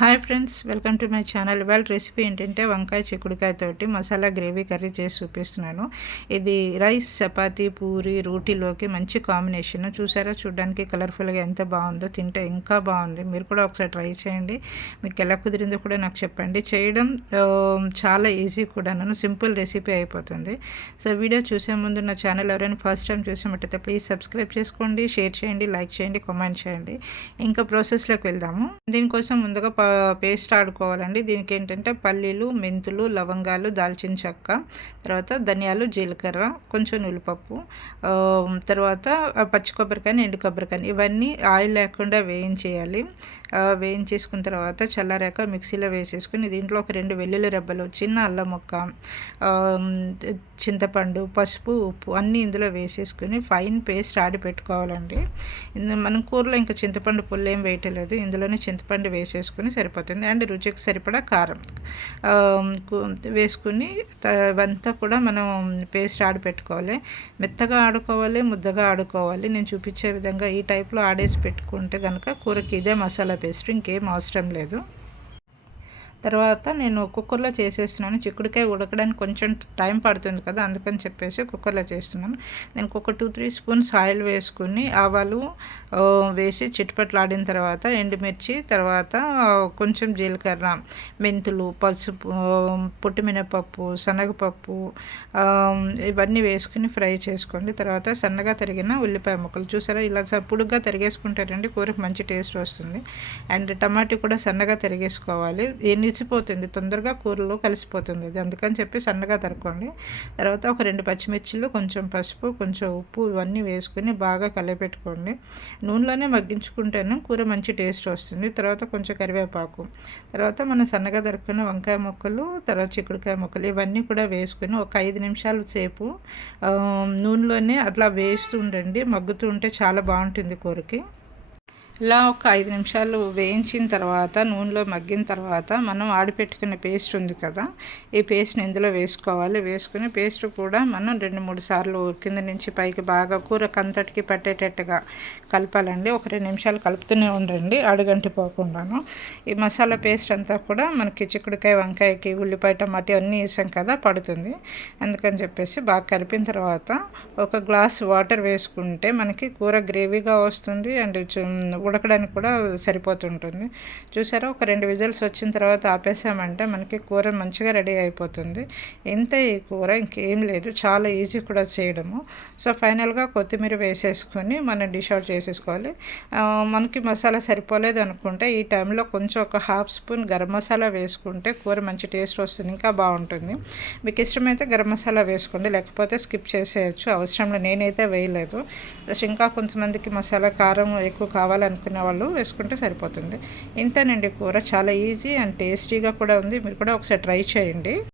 Hi friends welcome to my channel. Well recipe ఏంటంటే వంకాయ చిక్కుడుకాయతోటి masala gravy curry చేసి చూపిస్తున్నాను. ఇది రైస్ చపాతి పూరి రోటీలోకి మంచి కాంబినేషన్. చూసారా? చూడడానికి కలర్ఫుల్గా ఎంత బాగుందో తింటే ఇంకా బాగుంది. మీరు కూడా ఒకసారి ట్రై చేయండి. మీకు ఎలా కుదిరిందో కూడా నాకు చెప్పండి. చేయడం చాలా ఈజీ కూడా సింపుల్ రెసిపీ అయిపోతుంది. సో వీడియో చూసే ముందు నా ఛానల్ ఎవరైనా ఫస్ట్ టైం చూసామంటే ప్లీజ్ సబ్స్క్రైబ్ చేసుకోండి షేర్ చేయండి లైక్ చేయండి కామెంట్ చేయండి. ఇంకా ప్రాసెస్లోకి వెళ్దాము. దీనికోసం ముందుగా పేస్ట్ ఆడుకోవాలండి. దీనికి ఏంటంటే పల్లీలు మెంతులు లవంగాలు దాల్చిన చెక్క తర్వాత ధనియాలు జీలకర్ర కొంచెం ఉల్లిపప్పు తర్వాత పచ్చి కొబ్బరికాయ ఎండు కొబ్బరికాయ ఇవన్నీ ఆయిల్ లేకుండా వేయించేయాలి. వేయించేసుకున్న తర్వాత చల్లారాక మిక్సీలో వేసేసుకుని దీంట్లో ఒక రెండు వెల్లుల్లి రెబ్బలు చిన్న అల్లం ముక్క చింతపండు పసుపు ఉప్పు అన్నీ ఇందులో వేసేసుకుని ఫైన్ పేస్ట్ ఆడి పెట్టుకోవాలండి. మనం కూరలో ఇంకా చింతపండు పుల్లేం వేయటం వేయటలేదు ఇందులోనే చింతపండు వేసేసుకుని వేసుకుని సరిపోతుంది. అండ్ రుచికి సరిపడా కారం. వేసుకుని ఇవంతా కూడా మనం పేస్ట్ ఆడి పెట్టుకోవాలి మెత్తగా ఆడుకోవాలి ముద్దగా ఆడుకోవాలి. నేను చూపించే విధంగా ఈ టైప్లో ఆడేసి పెట్టుకుంటే కనుక కూరకి ఇదే మసాలా పేస్ట్ ఇంకేం అవసరం లేదు. తర్వాత నేను కుక్కర్లో చేసేస్తున్నాను. చిక్కుడుకాయ ఉడకడానికి కొంచెం టైం పడుతుంది కదా అందుకని చెప్పేసి కుక్కర్లో చేస్తున్నాను. నేను ఒక టూ త్రీ స్పూన్స్ ఆయిల్ వేసుకుని ఆవాలు వేసి చిట్పట్లాడిన తర్వాత ఎండుమిర్చి తర్వాత కొంచెం జీలకర్ర మెంతులు పసుపు పుట్టిమినపప్పు శనగపప్పు ఇవన్నీ వేసుకుని ఫ్రై చేసుకోండి. తర్వాత సన్నగా తరిగిన ఉల్లిపాయ ముక్కలు. చూసారా? ఇలా పొడుగ్గా తరిగేసుకుంటారండి కూరకు మంచి టేస్ట్ వస్తుంది. అండ్ టమాటో కూడా సన్నగా తరిగేసుకోవాలి. ఎన్ని నిలిచిపోతుంది తొందరగా కూరలో కలిసిపోతుంది. అది అందుకని చెప్పి సన్నగా తరుక్కోండి. తర్వాత ఒక రెండు పచ్చిమిర్చిలు కొంచెం పసుపు కొంచెం ఉప్పు ఇవన్నీ వేసుకుని బాగా కలిపెట్టుకోండి. నూనెలోనే మగ్గించుకుంటేనే కూర మంచి టేస్ట్ వస్తుంది. తర్వాత కొంచెం కరివేపాకు. తర్వాత మనం సన్నగా తరుక్కున్న వంకాయ ముక్కలు తర్వాత చిక్కుడుకాయ ముక్కలు ఇవన్నీ కూడా వేసుకుని ఒక ఐదు నిమిషాల సేపు నూనెలోనే అట్లా వేస్తూ ఉండండి. మగ్గుతూ ఉంటే చాలా బాగుంటుంది కూరకి. ఇలా ఒక ఐదు నిమిషాలు వేయించిన తర్వాత నూనెలో మగ్గిన తర్వాత మనం ఆడిపెట్టుకున్న పేస్ట్ ఉంది కదా ఈ పేస్ట్ని ఇందులో వేసుకోవాలి. వేసుకుని పేస్ట్ కూడా మనం రెండు మూడు సార్లు కింద నుంచి పైకి బాగా కూర కంతటికి పట్టేటట్టుగా కలపాలండి. ఒక రెండు నిమిషాలు కలుపుతూనే ఉండండి అడుగంటి పోకుండాను ఈ మసాలా పేస్ట్ అంతా కూడా మనకి చిక్కుడుకాయ వంకాయకి ఉల్లిపాయ టమాటా అన్నీ వేసాం కదా పడుతుంది. అందుకని చెప్పేసి బాగా కలిపిన తర్వాత ఒక గ్లాస్ వాటర్ వేసుకుంటే మనకి కూర గ్రేవీగా వస్తుంది. అండ్ ఉడకడానికి కూడా సరిపోతుంటుంది. చూసారా? ఒక రెండు విజిల్స్ వచ్చిన తర్వాత ఆపేసామంటే మనకి కూర మంచిగా రెడీ అయిపోతుంది. ఇంత ఈ కూర ఇంకేం లేదు. చాలా ఈజీ కూడా చేయడము. సో ఫైనల్గా కొత్తిమీర వేసేసుకొని మనం డిష్ అవుట్ చేసేసుకోవాలి. మనకి మసాలా సరిపోలేదు అనుకుంటే ఈ టైంలో కొంచెం ఒక హాఫ్ స్పూన్ గరం మసాలా వేసుకుంటే కూర మంచి టేస్ట్ వస్తుంది ఇంకా బాగుంటుంది. మీకు ఇష్టమైతే గరం మసాలా వేసుకోండి లేకపోతే స్కిప్ చేసేయచ్చు. అవసరంలో నేనైతే వేయలేదు. ఇంకా కొంతమందికి మసాలా కారం ఎక్కువ కావాలనుకుంటే అనుకునే వాళ్ళు వేసుకుంటే సరిపోతుంది. ఇంతేనండి కూర. చాలా ఈజీ అండ్ టేస్టీగా కూడా ఉంది. మీరు కూడా ఒకసారి ట్రై చేయండి.